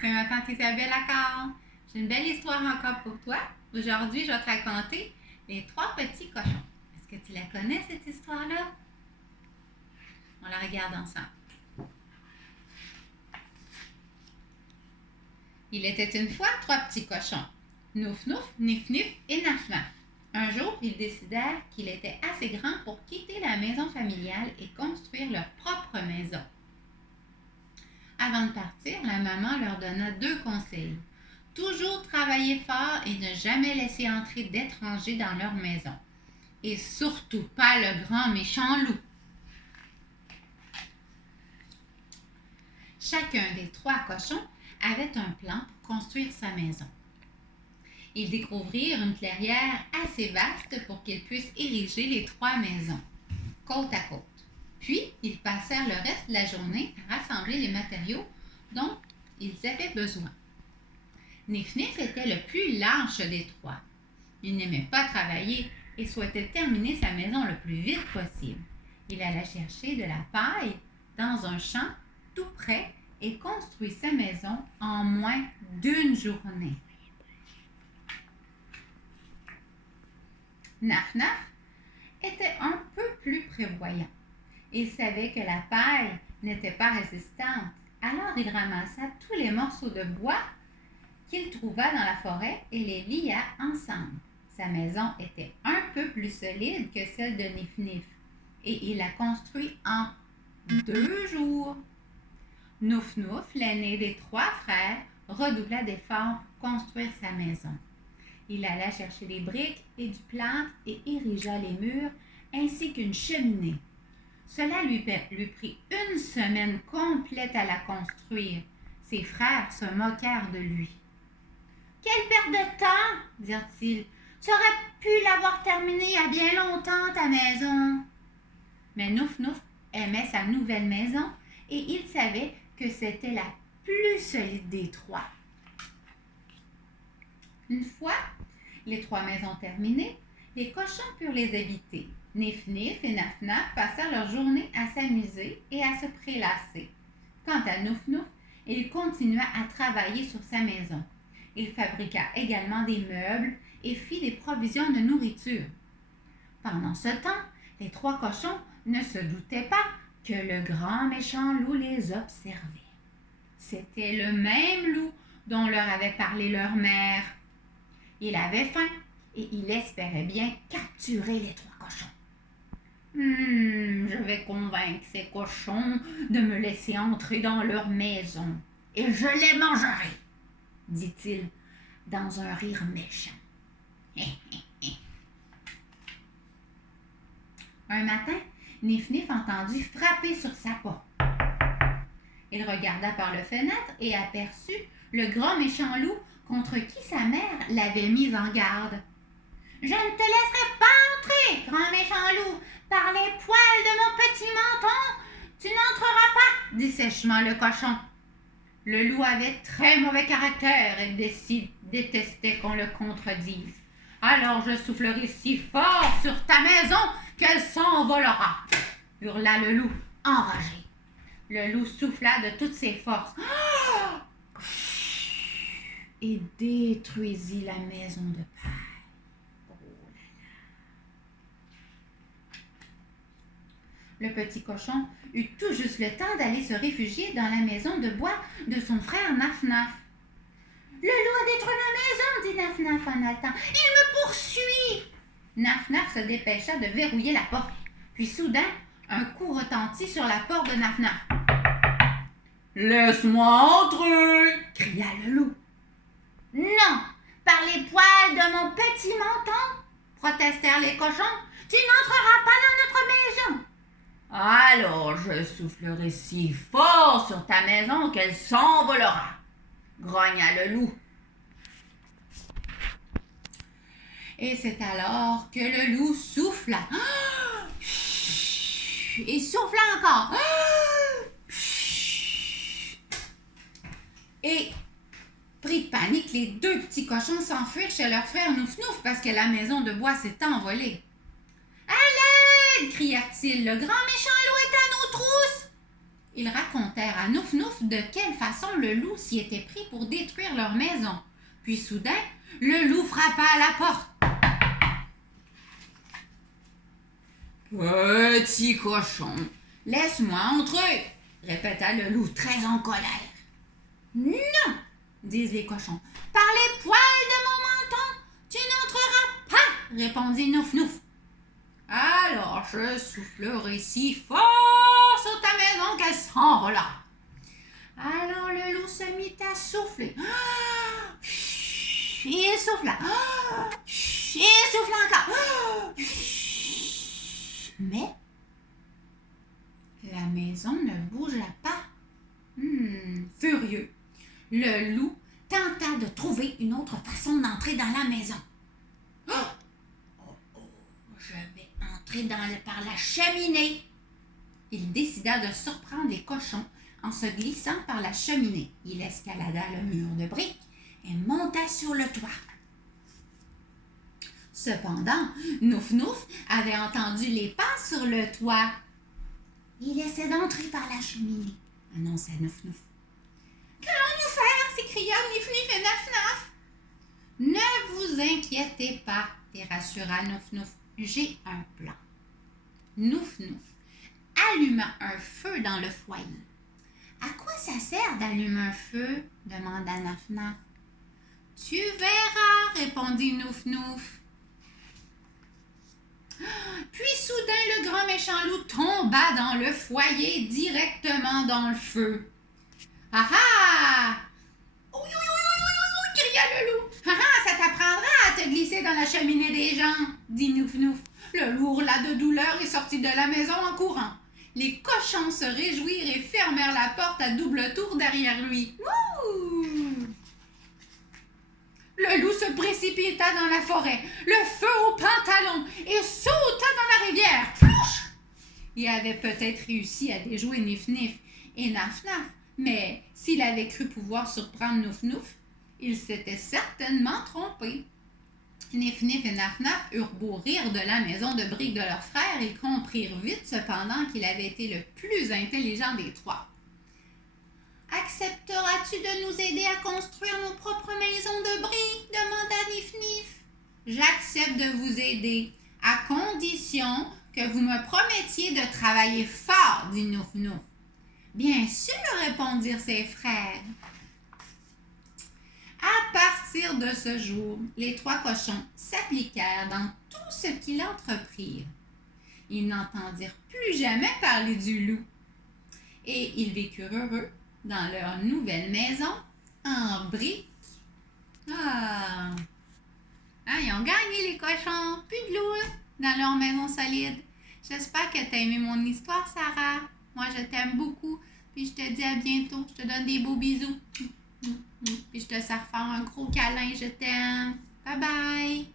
C'est ma tante Isabelle Accor. J'ai une belle histoire encore pour toi. Aujourd'hui, je vais te raconter les 3 petits cochons. Est-ce que tu la connais, cette histoire-là? On la regarde ensemble. Il était une fois 3 petits cochons. Nouf Nouf, Nif Nif et Naf Naf. Un jour, ils décidèrent qu'il était assez grand pour quitter la maison familiale et construire leur propre maison. Avant de partir, la maman leur donna 2 conseils. Toujours travailler fort et ne jamais laisser entrer d'étrangers dans leur maison. Et surtout pas le grand méchant loup. Chacun des 3 cochons avait un plan pour construire sa maison. Ils découvrirent une clairière assez vaste pour qu'ils puissent ériger les 3 maisons, côte à côte. Puis, ils passèrent le reste de la journée à rassembler les matériaux dont ils avaient besoin. Nif Nif était le plus lâche des 3. Il n'aimait pas travailler et souhaitait terminer sa maison le plus vite possible. Il alla chercher de la paille dans un champ tout près et construit sa maison en moins d'1 journée. Naf Naf était un peu plus prévoyant. Il savait que la paille n'était pas résistante, alors il ramassa tous les morceaux de bois qu'il trouva dans la forêt et les lia ensemble. Sa maison était un peu plus solide que celle de Nif Nif et il la construit en 2 jours. Nouf Nouf, l'aîné des 3 frères, redoubla d'efforts pour construire sa maison. Il alla chercher des briques et du plâtre et érigea les murs ainsi qu'une cheminée. Cela lui prit 1 semaine complète à la construire. Ses frères se moquèrent de lui. « Quelle perte de temps, dirent-ils. Tu aurais pu l'avoir terminée il y a bien longtemps, ta maison. » Mais Nouf Nouf aimait sa nouvelle maison et il savait que c'était la plus solide des 3. Une fois les 3 maisons terminées, les cochons purent les habiter. Nif Nif et Naf Naf passèrent leur journée à s'amuser et à se prélasser. Quant à Nouf Nouf, il continua à travailler sur sa maison. Il fabriqua également des meubles et fit des provisions de nourriture. Pendant ce temps, les 3 cochons ne se doutaient pas que le grand méchant loup les observait. C'était le même loup dont leur avait parlé leur mère. Il avait faim et il espérait bien capturer les 3 cochons. Je vais convaincre ces cochons de me laisser entrer dans leur maison et je les mangerai, dit-il dans un rire méchant. Un matin, Nif Nif entendit frapper sur sa porte. Il regarda par le fenêtre et aperçut le grand méchant loup contre qui sa mère l'avait mis en garde. « Je ne te laisserai pas entrer, grand méchant loup, par les poils de mon petit menton, tu n'entreras pas, dit sèchement le cochon. Le loup avait très mauvais caractère et détestait qu'on le contredise. Alors je soufflerai si fort sur ta maison qu'elle s'envolera, hurla le loup, enragé. Le loup souffla de toutes ses forces et détruisit la maison de paille. Le petit cochon eut tout juste le temps d'aller se réfugier dans la maison de bois de son frère Naf Naf. « Le loup a détruit ma maison, dit Naf Naf en haletant. Il me poursuit !» Naf Naf se dépêcha de verrouiller la porte. Puis soudain, un coup retentit sur la porte de Naf Naf. « Laisse-moi entrer !» cria le loup. « Non, par les poils de mon petit menton !» protestèrent les cochons. « Tu n'entreras pas dans notre maison !»« Alors je soufflerai si fort sur ta maison qu'elle s'envolera !» grogna le loup. Et c'est alors que le loup souffla. Et souffla encore. Et, pris de panique, les 2 petits cochons s'enfuirent chez leur frère Nouf Nouf parce que la maison de bois s'était envolée. « À l'aide !» crièrent-ils. « Le grand méchant loup est à nos trousses !» Ils racontèrent à Nouf Nouf de quelle façon le loup s'y était pris pour détruire leur maison. Puis soudain, le loup frappa à la porte. « Petit cochon, laisse-moi entrer !» répéta le loup très en colère. « Non !» disent les cochons. « Par les poils de mon menton, tu n'entreras pas !» répondit Nouf Nouf. « Alors je soufflerai si fort sur ta maison qu'elle s'envolera. » Alors le loup se mit à souffler. Il souffla. Il souffla encore. Mais la maison ne bougea pas. Furieux, le loup tenta de trouver une autre façon d'entrer dans la maison. Je vais entrer par la cheminée. Il décida de surprendre les cochons en se glissant par la cheminée. Il escalada le mur de briques et monta sur le toit. Cependant, Nouf Nouf avait entendu les pas sur le toit. Il essaie d'entrer par la cheminée, annonça Nouf Nouf. Qu'allons-nous faire? S'écria Nif Nif et Naf Naf. Ne vous inquiétez pas, les rassura Nouf Nouf. J'ai un plan. Nouf Nouf alluma un feu dans le foyer. À quoi ça sert d'allumer un feu? Demanda Naf Naf. Tu verras, répondit Nouf Nouf. Puis soudain, le grand méchant loup tomba dans le foyer directement dans le feu. Ah ah! Oui, oui, oui, oui, oui, oui, cria le loup. Ah ah, ça t'apprendra à te glisser dans la cheminée des gens, dit Nouf Nouf. Le loup hurla de douleur et sortit de la maison en courant. Les cochons se réjouirent et fermèrent la porte à double tour derrière lui. Wouh! Le loup se précipita dans la forêt, le feu au pantalon, et sauta dans la rivière. Plouch! Il avait peut-être réussi à déjouer Nif Nif et Naf Naf, mais s'il avait cru pouvoir surprendre Nouf Nouf, il s'était certainement trompé. Nif Nif et Naf Naf eurent beau rire de la maison de briques de leur frère, ils comprirent vite cependant qu'il avait été le plus intelligent des trois. « Accepteras-tu de nous aider à construire nos propres maisons de briques? » demanda Nif Nif. « J'accepte de vous aider, à condition que vous me promettiez de travailler fort, dit Nouf Nouf. »« Bien sûr, répondirent ses frères. » À partir de ce jour, les trois cochons s'appliquèrent dans tout ce qu'ils entreprirent. Ils n'entendirent plus jamais parler du loup. Et ils vécurent heureux dans leur nouvelle maison en briques. Ah! Ils ont gagné les cochons, plus de loup dans leur maison solide. J'espère que tu as aimé mon histoire, Sarah. Moi, je t'aime beaucoup. Puis je te dis à bientôt. Je te donne des beaux bisous. Puis je te sers faire un gros câlin. Je t'aime. Bye bye.